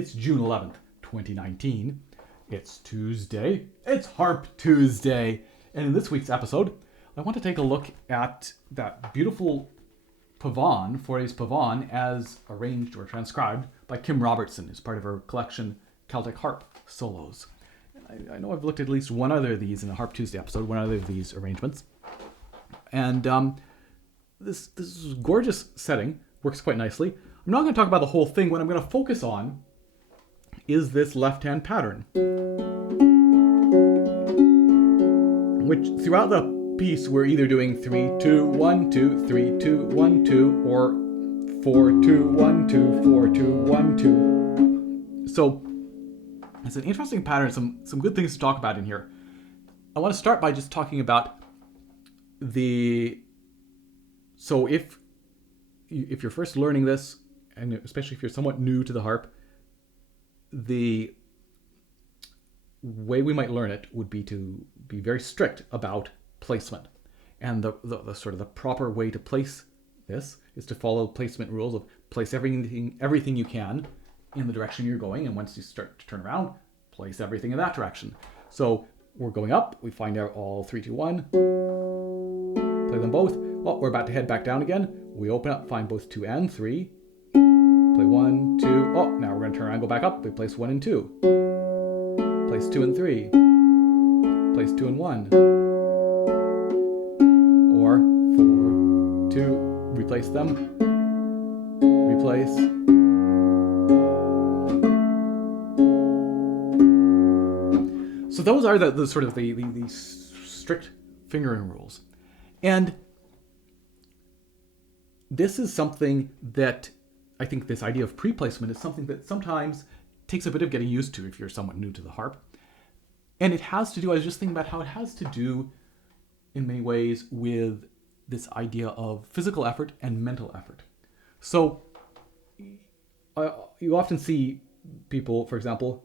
It's June 11th, 2019. It's Tuesday. It's Harp Tuesday. And in this week's episode, I want to take a look at that beautiful Pavane, Fauré Pavane, as arranged or transcribed by Kim Robertson as part of her collection Celtic Harp Solos. I know I've looked at least one other of these in a Harp Tuesday episode, one other of these arrangements. And this gorgeous setting works quite nicely. I'm not going to talk about the whole thing. What I'm going to focus on is this left-hand pattern, which throughout the piece we're either doing 3-2-1-2, 3-2-1-2, or 4-2-1-2, 4-2-1-2. So it's an interesting pattern. Some good things to talk about in here. I want to start by just talking about so if you're first learning this, and especially if you're somewhat new to the harp, the way we might learn it would be to be very strict about placement. And the sort of the proper way to place this is to follow placement rules of place everything you can in the direction you're going, and once you start to turn around, place everything in that direction. So we're going up, we find out all 3-2-1, play them both. Oh, we're about to head back down again. We open up, find both 2 and 3. Play 1, 2. Oh, now we're going to turn around and go back up. We place 1 and 2. Place 2 and 3. Place 2 and 1. Or 4, 2. Replace them. Replace. So those are the sort of the strict fingering rules. And this is something that I think this idea of pre-placement is something that sometimes takes a bit of getting used to if you're somewhat new to the harp. And it has to do, I was just thinking about how it has to do in many ways with this idea of physical effort and mental effort. So you often see people, for example,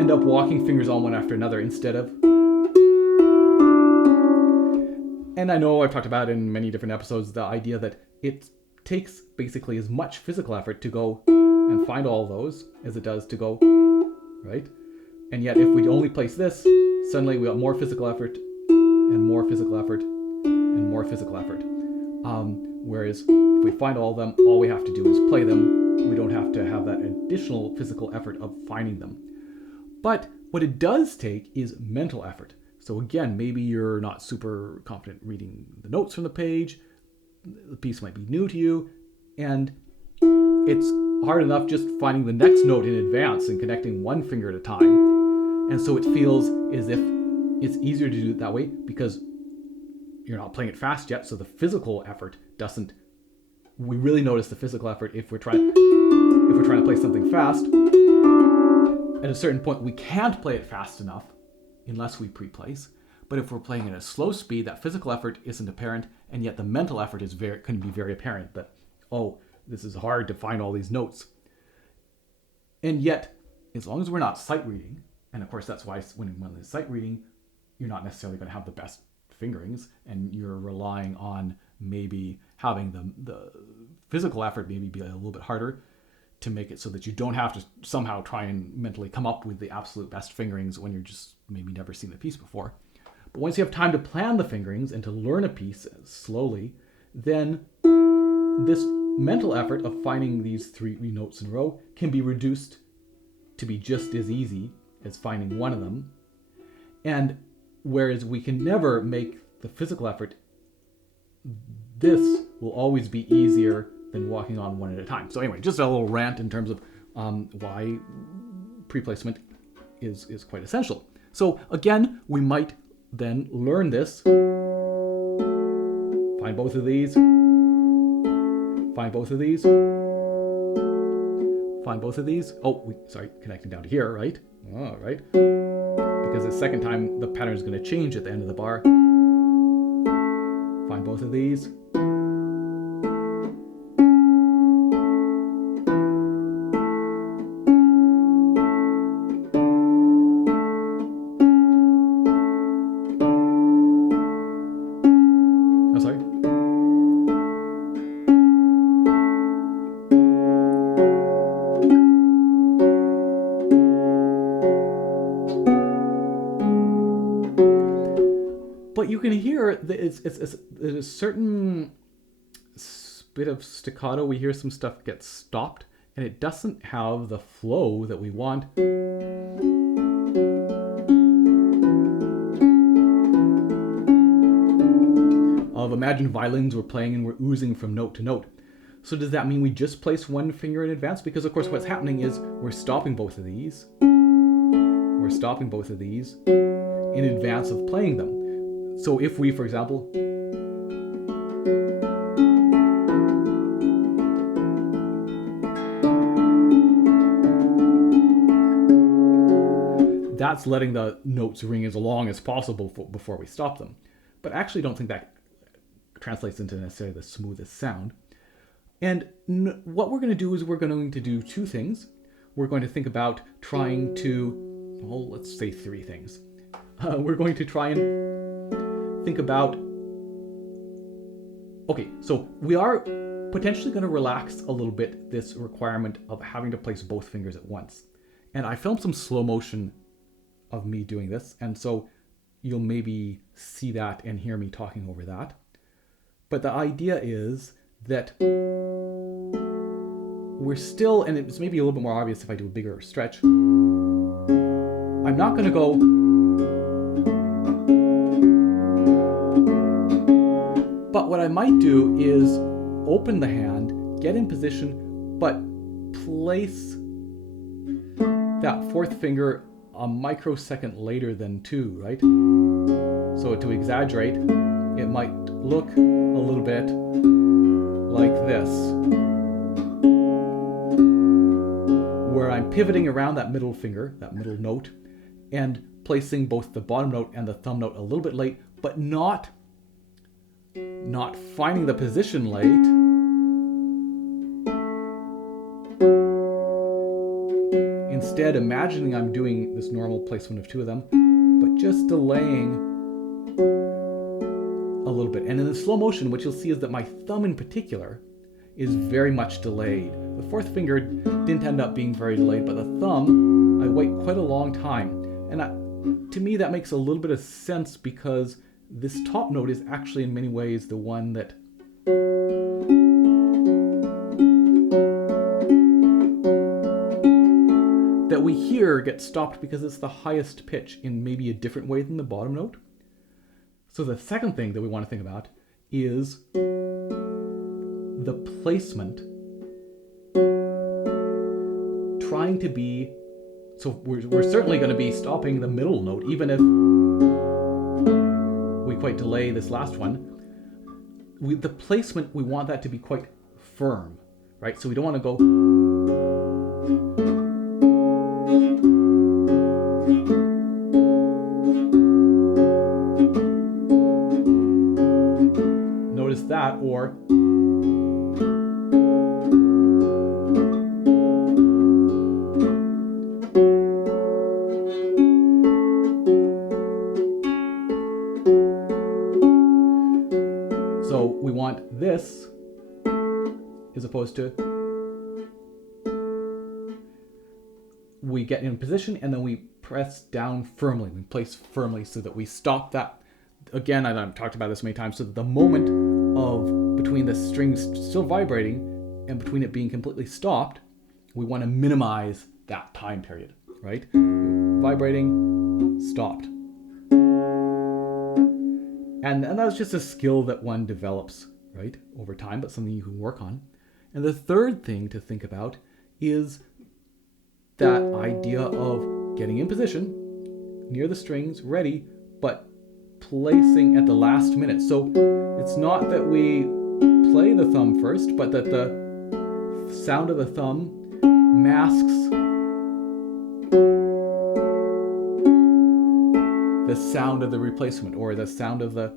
end up walking fingers on one after another instead of. And I know I've talked about in many different episodes the idea that it takes basically as much physical effort to go and find all those as it does to go, right? And yet if we only place this, suddenly we got more physical effort and more physical effort and more physical effort. Whereas if we find all of them, all we have to do is play them. We don't have to have that additional physical effort of finding them. But what it does take is mental effort. So again, maybe you're not super confident reading the notes from the page. The piece might be new to you, and it's hard enough just finding the next note in advance and connecting one finger at a time. And so it feels as if it's easier to do it that way because you're not playing it fast yet. So the physical effort doesn't. We really notice the physical effort if we're trying to play something fast. At a certain point, we can't play it fast enough unless we pre-place. But if we're playing at a slow speed, that physical effort isn't apparent, and yet the mental effort can be very apparent that, oh, this is hard to find all these notes. And yet, as long as we're not sight reading, and of course that's why when there's sight reading, you're not necessarily going to have the best fingerings, and you're relying on maybe having the physical effort maybe be a little bit harder to make it so that you don't have to somehow try and mentally come up with the absolute best fingerings when you're just maybe never seen the piece before. But once you have time to plan the fingerings and to learn a piece slowly, then this mental effort of finding these 3 notes in a row can be reduced to be just as easy as finding one of them. And whereas we can never make the physical effort, this will always be easier than walking on one at a time. So anyway, just a little rant in terms of why pre-placement is quite essential. So again, we might then learn this. Find both of these. Find both of these. Find both of these. Oh, connecting down to here, right? All right. Because the second time, the pattern is going to change at the end of the bar. Find both of these. But you can hear that it's a certain bit of staccato. We hear some stuff get stopped, and it doesn't have the flow that we want. Imagine violins we're playing and we're oozing from note to note. So does that mean we just place one finger in advance? Because of course what's happening is we're stopping both of these. We're stopping both of these in advance of playing them. So if we, for example, that's letting the notes ring as long as possible before we stop them. But I actually don't think that translates into necessarily the smoothest sound. And what we're going to do is we're going to do two things. We're going to think about trying to, well, let's say three things. We're going to try and think about, okay, so we are potentially going to relax a little bit this requirement of having to place both fingers at once. And I filmed some slow motion of me doing this, and so you'll maybe see that and hear me talking over that. But the idea is that we're still, and it's maybe a little bit more obvious if I do a bigger stretch, I'm not going to go, but what I might do is open the hand, get in position, but place that fourth finger a microsecond later than 2, right? So to exaggerate, it might look a little bit like this, where I'm pivoting around that middle finger, that middle note, and placing both the bottom note and the thumb note a little bit late, but not finding the position late. Instead, imagining I'm doing this normal placement of 2 of them, but just delaying a little bit. And in the slow motion, what you'll see is that my thumb in particular is very much delayed. The fourth finger didn't end up being very delayed, but the thumb, I wait quite a long time. And to me, that makes a little bit of sense because this top note is actually in many ways the one that we hear get stopped because it's the highest pitch in maybe a different way than the bottom note. So the second thing that we want to think about is the placement. Trying to be, so we're certainly going to be stopping the middle note, even if we quite delay this last one. The placement, we want that to be quite firm, right? So we don't want to go, notice that, or so we want this as opposed to we get in position and then we press down firmly, we place firmly so that we stop that. Again, I've talked about this many times, so that the moment of between the strings still vibrating and between it being completely stopped, we want to minimize that time period, right? Vibrating, stopped. And that's just a skill that one develops, right, over time, but something you can work on. And the third thing to think about is that idea of getting in position, near the strings, ready, but placing at the last minute. So it's not that we play the thumb first, but that the sound of the thumb masks the sound of the replacement, or the sound of the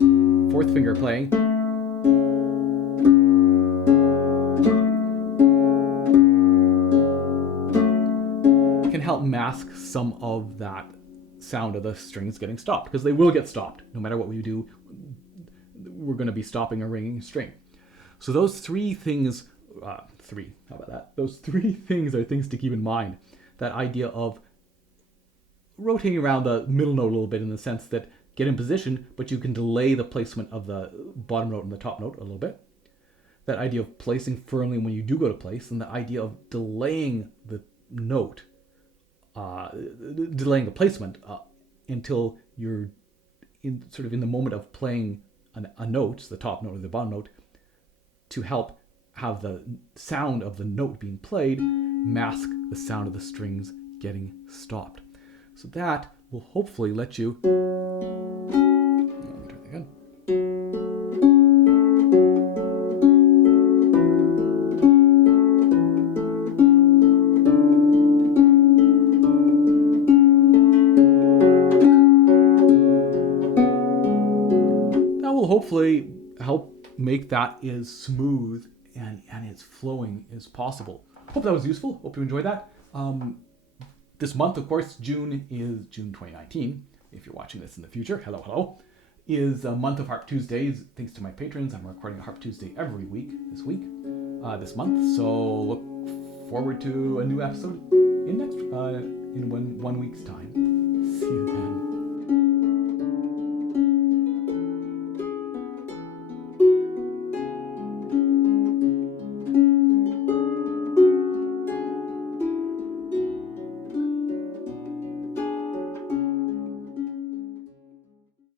fourth finger playing. Can help mask some of that sound of the strings getting stopped, because they will get stopped. No matter what we do, we're going to be stopping a ringing string. So those three things, Those three things are things to keep in mind. That idea of rotating around the middle note a little bit, in the sense that get in position, but you can delay the placement of the bottom note and the top note a little bit. That idea of placing firmly when you do go to place, and the idea of delaying the note, delaying the placement until you're in the moment of playing a note, the top note or the bottom note, to help have the sound of the note being played mask the sound of the strings getting stopped. So that will hopefully let you. Let me try that again. That will hopefully help make that as smooth and as flowing as possible. Hope that was useful. Hope you enjoyed that. This month, of course, June 2019. If you're watching this in the future, hello, is a month of Harp Tuesdays. Thanks to my patrons, I'm recording a Harp Tuesday every week this month. So look forward to a new episode in 1 week's time. See you then.